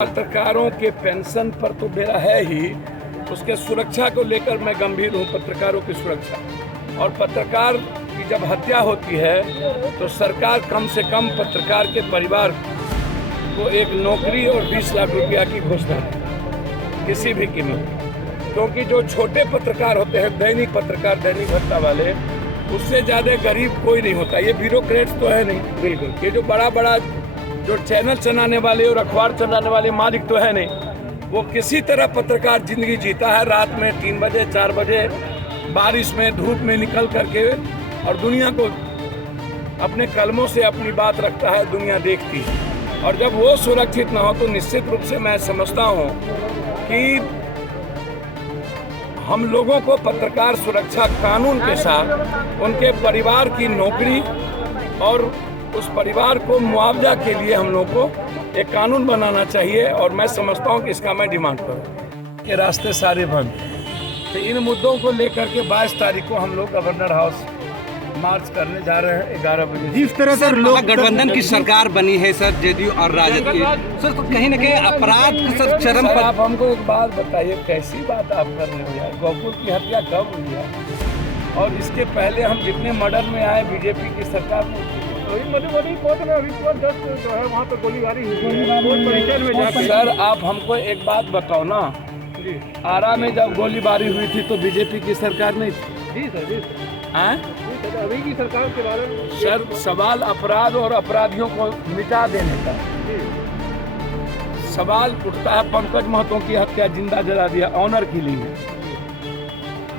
पत्रकारों के पेंशन पर तो मेरा है ही, उसके सुरक्षा को लेकर मैं गंभीर हूँ। पत्रकारों की सुरक्षा और पत्रकार की जब हत्या होती है तो सरकार कम से कम पत्रकार के परिवार को एक नौकरी और 20 लाख रुपया की घोषणा है किसी भी कीमत, क्योंकि जो छोटे पत्रकार होते हैं, दैनिक पत्रकार, दैनिक भत्ता वाले, उससे ज़्यादा गरीब कोई नहीं होता। ये ब्यूरोक्रेट्स तो है नहीं, बिल्कुल। ये जो बड़ा बड़ा जो चैनल चलाने वाले और अखबार चलाने वाले मालिक तो है नहीं। वो किसी तरह पत्रकार जिंदगी जीता है, रात में 3 बजे 4 बजे बारिश में धूप में निकल करके और दुनिया को अपने कलमों से अपनी बात रखता है, दुनिया देखती है। और जब वो सुरक्षित ना हो तो निश्चित रूप से मैं समझता हूँ कि हम लोगों को पत्रकार सुरक्षा कानून के साथ उनके परिवार की नौकरी और उस परिवार को मुआवजा के लिए हम लोग को एक कानून बनाना चाहिए। और मैं समझता हूं कि इसका मैं डिमांड करूं। ये रास्ते सारे बंद, तो इन मुद्दों को लेकर के 22 तारीख को हम लोग गवर्नर हाउस मार्च करने जा रहे हैं 11 बजे। जिस तरह से गठबंधन की सरकार बनी है सर, जेडीयू और राजद की, सर तो कहीं न कहीं अपराध सर चरम पर। आप हमको एक बात बताइए, कैसी बात आप कर रहे हो यार? गोकुल की हत्या कब हुई है? और इसके पहले हम जितने मर्डर में आए बीजेपी की सरकार में, मधुबनी कोर्ट में अभी जो है वहाँ पर गोलीबारी हुई। सर आप हमको एक बात बताओ ना, आरा में जब गोलीबारी हुई थी तो बीजेपी की सरकार नहीं थी? जी सर, जी सर। अभी की सरकार के बारे में सर सवाल अपराध और अपराधियों को मिटा देने का सवाल उठता है। पंकज महतो की हत्या जिंदा जला दिया, ऑनर के लिए।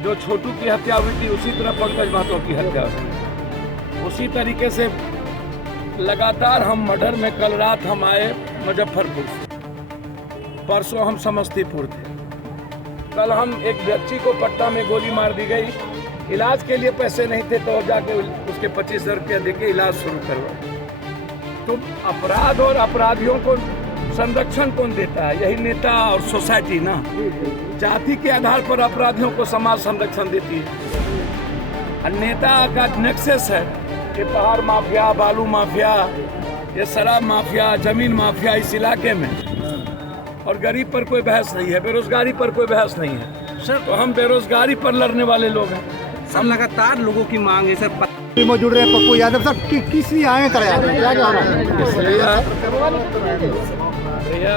जो छोटू की हत्या हुई थी उसी तरह पंकज महतो की हत्या हुई। उसी तरीके से लगातार हम मर्डर में, कल रात हम आए मुजफ्फरपुर से, परसों हम समस्तीपुर थे, कल हम एक बच्ची को पटना में गोली मार दी गई, इलाज के लिए पैसे नहीं थे तो जाके उसके 25,000 रुपया देके इलाज शुरू करवा। तो अपराध और अपराधियों को संरक्षण कौन देता है? यही नेता और सोसाइटी ना। जाति के आधार पर अपराधियों को समाज संरक्षण देती है। नेता का नेक्सस है कि पहाड़ माफिया, बालू माफिया, ये शराब माफिया, जमीन माफिया इस इलाके में। और गरीब पर कोई बहस नहीं है, बेरोजगारी पर कोई बहस नहीं है सर। तो हम बेरोजगारी पर लड़ने वाले लोग हैं सर। लगातार लोगों की मांग है सर। मौजूद रहे पप्पू यादव सर, किस लिए आए कराया? भैया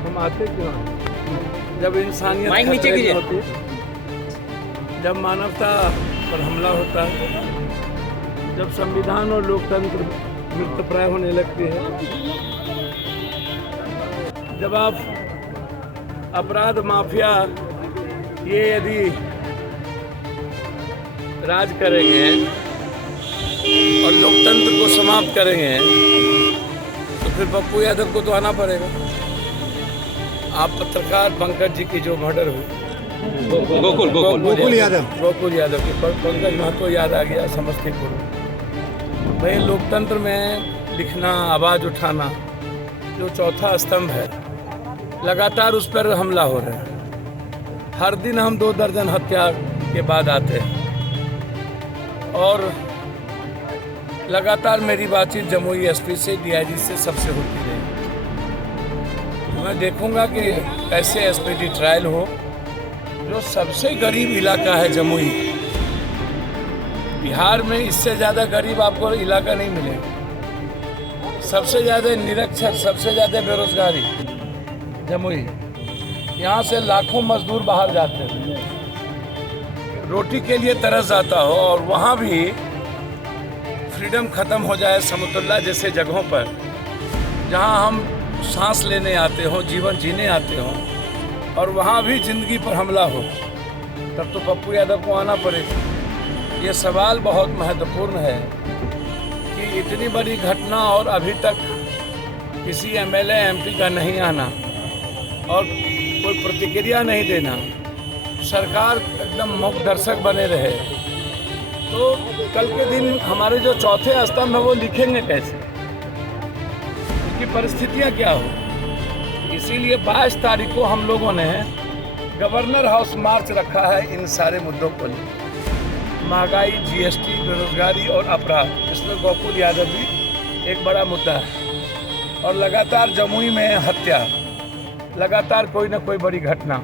हम आते क्यों? जब इंसानियत होती, जब मानवता पर हमला होता है, जब संविधान और लोकतंत्र मृतप्राय होने लगती है, जब आप अपराध माफिया ये यदि राज करेंगे और लोकतंत्र को समाप्त करेंगे तो फिर पप्पू यादव को तो आना पड़ेगा। आप पत्रकार पंकज जी की जो मर्डर हुई, गोकुल यादव की, पंकज महतो याद आ गया समस्तीपुर में। भाई लोकतंत्र में लिखना, आवाज़ उठाना, जो चौथा स्तंभ है, लगातार उस पर हमला हो रहा है। हर दिन हम 2 दर्जन हत्या के बाद आते हैं और लगातार मेरी बातचीत जमुई एसपी से, डीआईजी से, सबसे होती रही। मैं देखूंगा कि ऐसे एसपीडी ट्रायल हो। जो सबसे गरीब इलाका है जमुई, बिहार में इससे ज़्यादा गरीब आपको इलाका नहीं मिलेगा। सबसे ज़्यादा निरक्षर, सबसे ज़्यादा बेरोजगारी जमुई। यहाँ से लाखों मजदूर बाहर जाते हैं, रोटी के लिए तरस जाता हो, और वहाँ भी फ्रीडम ख़त्म हो जाए समतुल्ला जैसे जगहों पर, जहाँ हम सांस लेने आते हो, जीवन जीने आते हो, और वहाँ भी ज़िंदगी पर हमला हो, तब तो पप्पू यादव को आना पड़ेगा। ये सवाल बहुत महत्वपूर्ण है कि इतनी बड़ी घटना और अभी तक किसी एमएलए एमपी का नहीं आना और कोई प्रतिक्रिया नहीं देना, सरकार एकदम मूक दर्शक बने रहे, तो कल के दिन हमारे जो चौथे स्तंभ है वो लिखेंगे कैसे? उनकी परिस्थितियाँ क्या हो? इसीलिए 22 तारीख को हम लोगों ने गवर्नर हाउस मार्च रखा है इन सारे मुद्दों को लेकर। महंगाई, जीएसटी, बेरोजगारी और अपराध, इसमें गोकुल यादव भी एक बड़ा मुद्दा है। और लगातार जमुई में हत्या, लगातार कोई ना कोई बड़ी घटना।